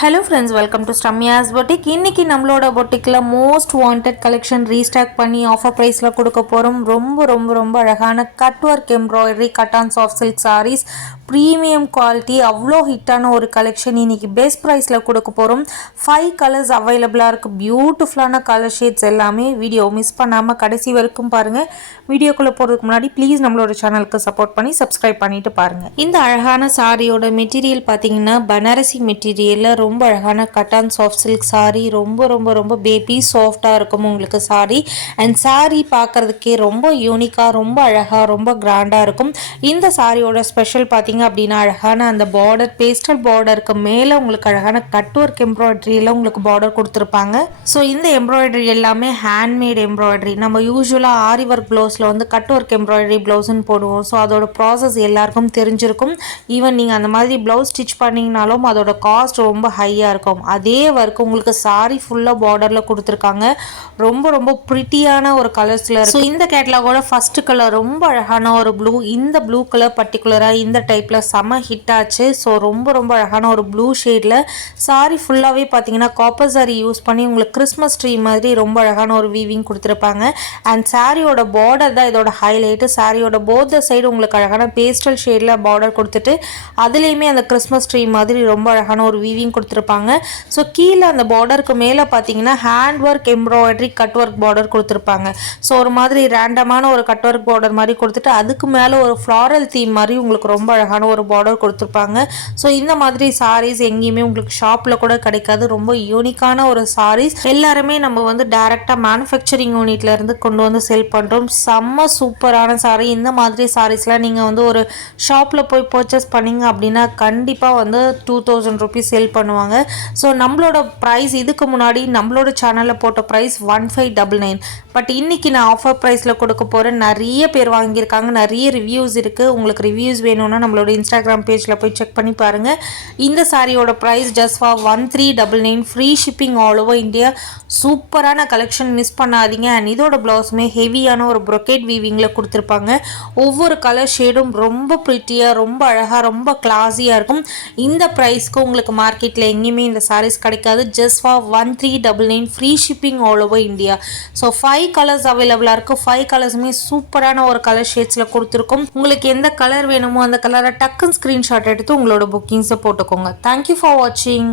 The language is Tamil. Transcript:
ஹலோ ஃப்ரெண்ட்ஸ் வெல்கம் டு ஸ்டம்யாஸ் பொட்டிக் இன்றைக்கி நம்மளோட பொட்டிக்கில் மோஸ்ட் வாண்டட் கலெக்ஷன் ரீஸ்டாக் பண்ணி ஆஃபர் ப்ரைஸில் கொடுக்க போகிறோம் ரொம்ப ரொம்ப ரொம்ப அழகான cut work embroidery cotton soft silk saris premium quality அவ்வளோ ஹிட்டான ஒரு கலெக்ஷன் இன்றைக்கி பெஸ்ட் ப்ரைஸில் கொடுக்க போகிறோம் ஃபைவ் கலர்ஸ் அவைலபிளாக இருக்குது பியூட்டிஃபுல்லான கலர் ஷேட்ஸ் எல்லாமே வீடியோ மிஸ் பண்ணாமல் கடைசி வரைக்கும் பாருங்கள் வீடியோக்குள்ளே போகிறதுக்கு முன்னாடி ப்ளீஸ் நம்மளோட சேனலுக்கு சப்போர்ட் பண்ணி சப்ஸ்கிரைப் பண்ணிட்டு பாருங்கள் இந்த அழகான சாரியோட மெட்டீரியல் பார்த்தீங்கன்னா பனாரசி மெட்டீரியலில் ரொம்ப ரொம்ப அழகான கட்டான் சாஃப்ட் சில்க் சாரீ ரொம்ப ரொம்ப ரொம்ப பேபி சாஃப்டாக இருக்கும் உங்களுக்கு சாரீ அண்ட் சாரீ பார்க்குறதுக்கே ரொம்ப யூனிக்காக ரொம்ப அழகாக ரொம்ப கிராண்டாக இருக்கும். இந்த சாரியோட ஸ்பெஷல் பார்த்தீங்க அப்படின்னா அழகான அந்த பார்டர் பேஸ்டல் பார்டருக்கு மேலே உங்களுக்கு அழகான கட் ஒர்க் எம்ப்ராய்டரியில் உங்களுக்கு பார்டர் கொடுத்துருப்பாங்க. ஸோ இந்த எம்ப்ராய்டரி எல்லாமே ஹேண்ட்மேட் எம்ப்ராய்டரி நம்ம யூஸ்வலாக ஆரி ஒர்க் ப்ளவுஸில் வந்து கட் ஒர்க் எம்ப்ராய்டரி ப்ளவுஸ்ன்னு போடுவோம். ஸோ அதோட ப்ராசஸ் எல்லாருக்கும் தெரிஞ்சிருக்கும். ஈவன் நீங்கள் அந்த மாதிரி ப்ளவுஸ் ஸ்டிச் பண்ணிங்கனாலும் அதோட காஸ்ட் ரொம்ப ஹையாக இருக்கும். அதே ஒர்க் உங்களுக்கு சாரி ஃபுல்லாக பார்டரில் கொடுத்துருக்காங்க. ரொம்ப ரொம்ப ப்ரிட்டியான ஒரு கலர்ஸில் ஸோ இந்த கேட்லாகோட ஃபர்ஸ்ட் கலர் ரொம்ப அழகான ஒரு ப்ளூ இந்த ப்ளூ கலர் பர்டிகுலராக இந்த டைப்பில் செம்ம ஹிட் ஆச்சு. ஸோ ரொம்ப ரொம்ப அழகான ஒரு ப்ளூ ஷேடில் சாரி ஃபுல்லாகவே பார்த்தீங்கன்னா காப்பர் சாரி யூஸ் பண்ணி உங்களுக்கு கிறிஸ்மஸ் ட்ரீ மாதிரி ரொம்ப அழகான ஒரு வீவிங் கொடுத்துருப்பாங்க. அண்ட் சாரியோட பார்டர் தான் இதோட ஹைலைட்டு சாரியோட போத்த சைடு உங்களுக்கு அழகான பேஸ்டல் ஷேடில் பார்டர் கொடுத்துட்டு அதுலேயுமே அந்த கிறிஸ்மஸ் ட்ரீ மாதிரி ரொம்ப அழகான ஒரு வீவிங் கொடுத்துருப்பாங்க. ஸோ கீழே அந்த பார்டருக்கு மேலே பார்த்தீங்கன்னா hand work embroidery cut work border கொடுத்துருப்பாங்க. ஸோ ஒரு மாதிரி ரேண்டமான ஒரு கட் ஒர்க் பார்டர் மாதிரி கொடுத்துட்டு அதுக்கு மேலே ஒரு ஃப்ளாரல் தீம் மாதிரி உங்களுக்கு ரொம்ப அழகான ஒரு பார்டர் கொடுத்துருப்பாங்க. ஸோ இந்த மாதிரி சாரீஸ் எங்கேயுமே உங்களுக்கு ஷாப்பில் கூட கிடைக்காது. ரொம்ப யூனிக்கான ஒரு சாரீஸ் எல்லாருமே நம்ம வந்து டேரெக்டாக மேனுஃபேக்சரிங் யூனிட்ல இருந்து கொண்டு வந்து செல் பண்ணுறோம் செம்ம சூப்பரான சாரீ இந்த மாதிரி சாரீஸ்லாம் நீங்கள் வந்து ஒரு ஷாப்பில் போய் பர்ச்சேஸ் பண்ணீங்க அப்படின்னா கண்டிப்பாக வந்து டூ தௌசண்ட் ருபீஸ் செல் பண்ணுவாங்க. ஸோ நம்மளோட ப்ரைஸ் இதுக்கு முன்னாடி நம்மளோட சேனலில் போட்ட price one five double nine but இன்றைக்கி நான் ஆஃபர் ப்ரைஸில் கொடுக்க போகிறேன் நிறைய பேர் வாங்கியிருக்காங்க. நிறைய ரிவ்யூஸ் இருக்குது உங்களுக்கு ரிவ்யூஸ் வேணும்னா நம்மளோட இன்ஸ்டாகிராம் பேஜில் போய் செக் பண்ணி பாருங்கள் இந்த சாரியோட price just for one three double nine free shipping all over India சூப்பரான கலெக்ஷன் மிஸ் பண்ணாதீங்க. அண்ட் இதோட ப்ளவுஸுமே ஹெவியான ஒரு ப்ரொக்கேட் வீவிங்கில் கொடுத்துருப்பாங்க. ஒவ்வொரு கலர் ஷேடும் ரொம்ப ப்ரிட்டியாக ரொம்ப அழகாக ரொம்ப கிளாஸியாக இருக்கும். இந்த ப்ரைஸ்க்கு உங்களுக்கு மார்க்கெட்டில் எங்கேயுமே இந்த சாரீஸ் கிடைக்காது. Just for one three double nine free shipping all over India so five colours அவைலபிளாக இருக்குது ஃபைவ் கலர்ஸுமே சூப்பரான ஒரு கலர் ஷேட்ஸில் கொடுத்துருக்கோம். உங்களுக்கு எந்த கலர் வேணுமோ அந்த கலரை டக்குன்னு ஸ்க்ரீன்ஷாட் எடுத்து உங்களோட புக்கிங்ஸை போட்டுக்கோங்க. தேங்க்யூ ஃபார் வாட்சிங்